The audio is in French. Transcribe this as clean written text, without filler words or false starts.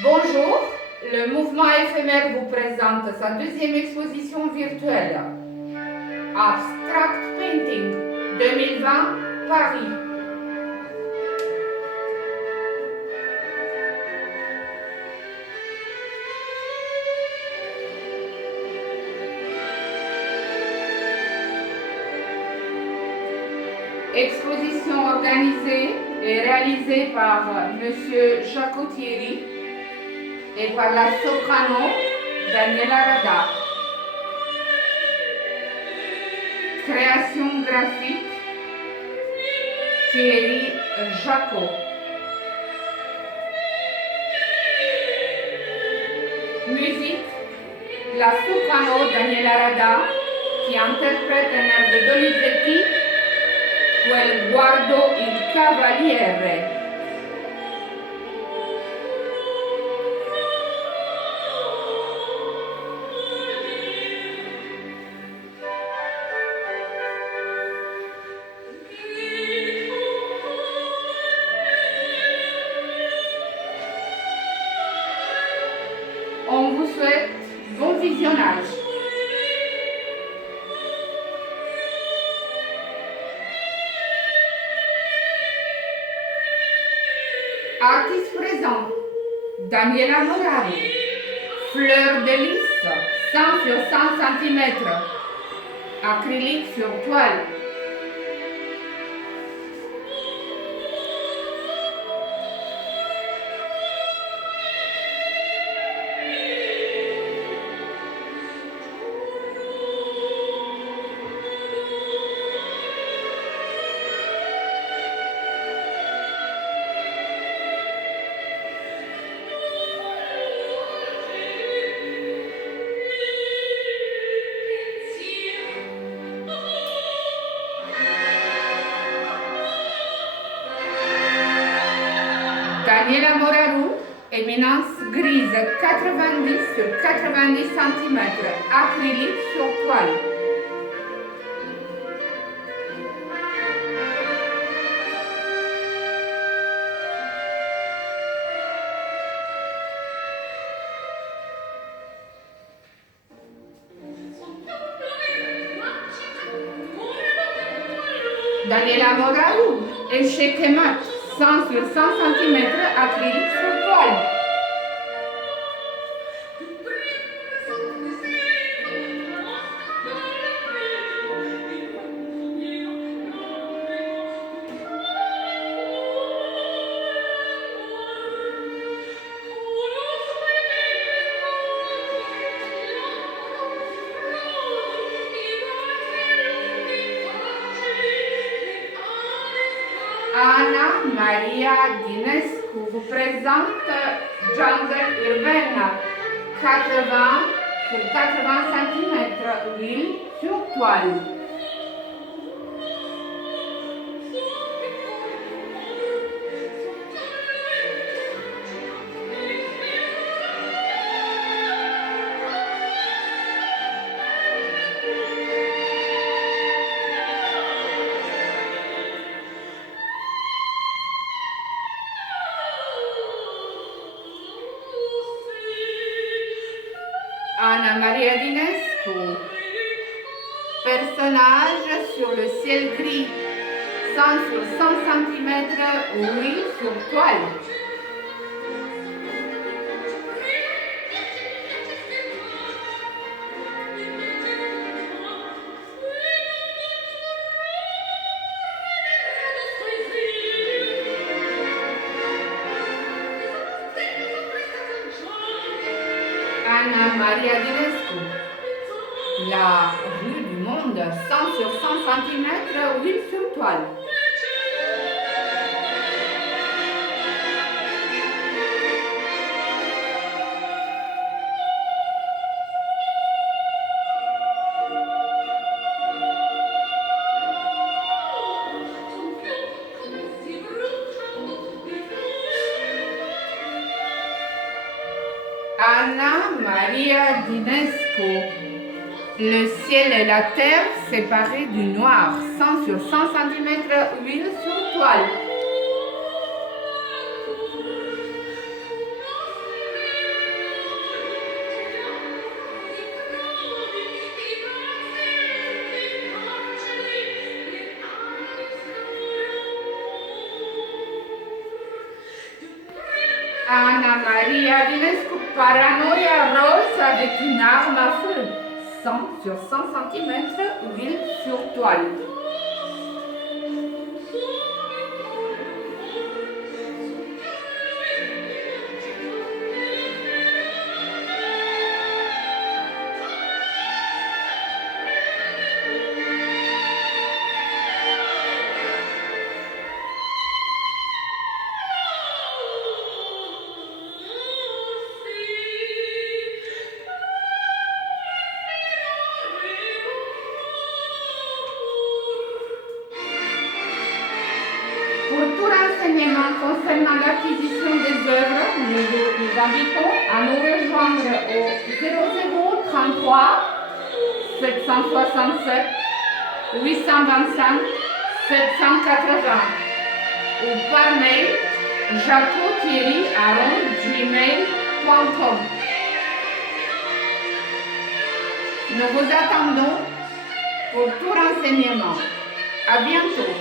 Bonjour, le mouvement éphémère vous présente sa deuxième exposition virtuelle. Abstract Painting 2020, Paris. Exposition organisée et réalisée par M. Jacot-Thierry et par la soprano Daniela Rada. Création graphique Thierry Jacot. Musique, la soprano Daniela Rada qui interprète un air de Donizetti, Quel guardo il cavaliere. On vous souhaite bon visionnage. Artistes présents, Daniela Moraru, Fleur de lys, 100 sur 100 cm, acrylique sur toile. Daniela Moraru, éminence grise 90 sur 90 cm, acrylique sur toile. Daniela Moraru, échec et mat, 100 sur 100 cm, acrylique sur toile. Ana Maria Dinescu vous présente Jungle Urbaine, 80 sur 80 cm, huile sur toile. Ana Maria Dinescu, personnage sur le ciel gris, 100 sur 100 cm, huile sur toile. Ana Maria Dinescu, la rue du monde, 100 sur 100 cm, huile sur toile. Ana Maria Dinescu, le ciel et la terre séparés du noir, 100 sur 100 cm, huile sur toile. Anna Maria Dinescu, Paranoia rose avec une arme à feu. 100 sur 100 cm, huile sur toile. Pour tout renseignement concernant l'acquisition des œuvres, nous vous invitons à nous rejoindre au 0033 767 825 780 ou par mail jacothierry@gmail.com. Nous vous attendons pour tout renseignement. À bientôt.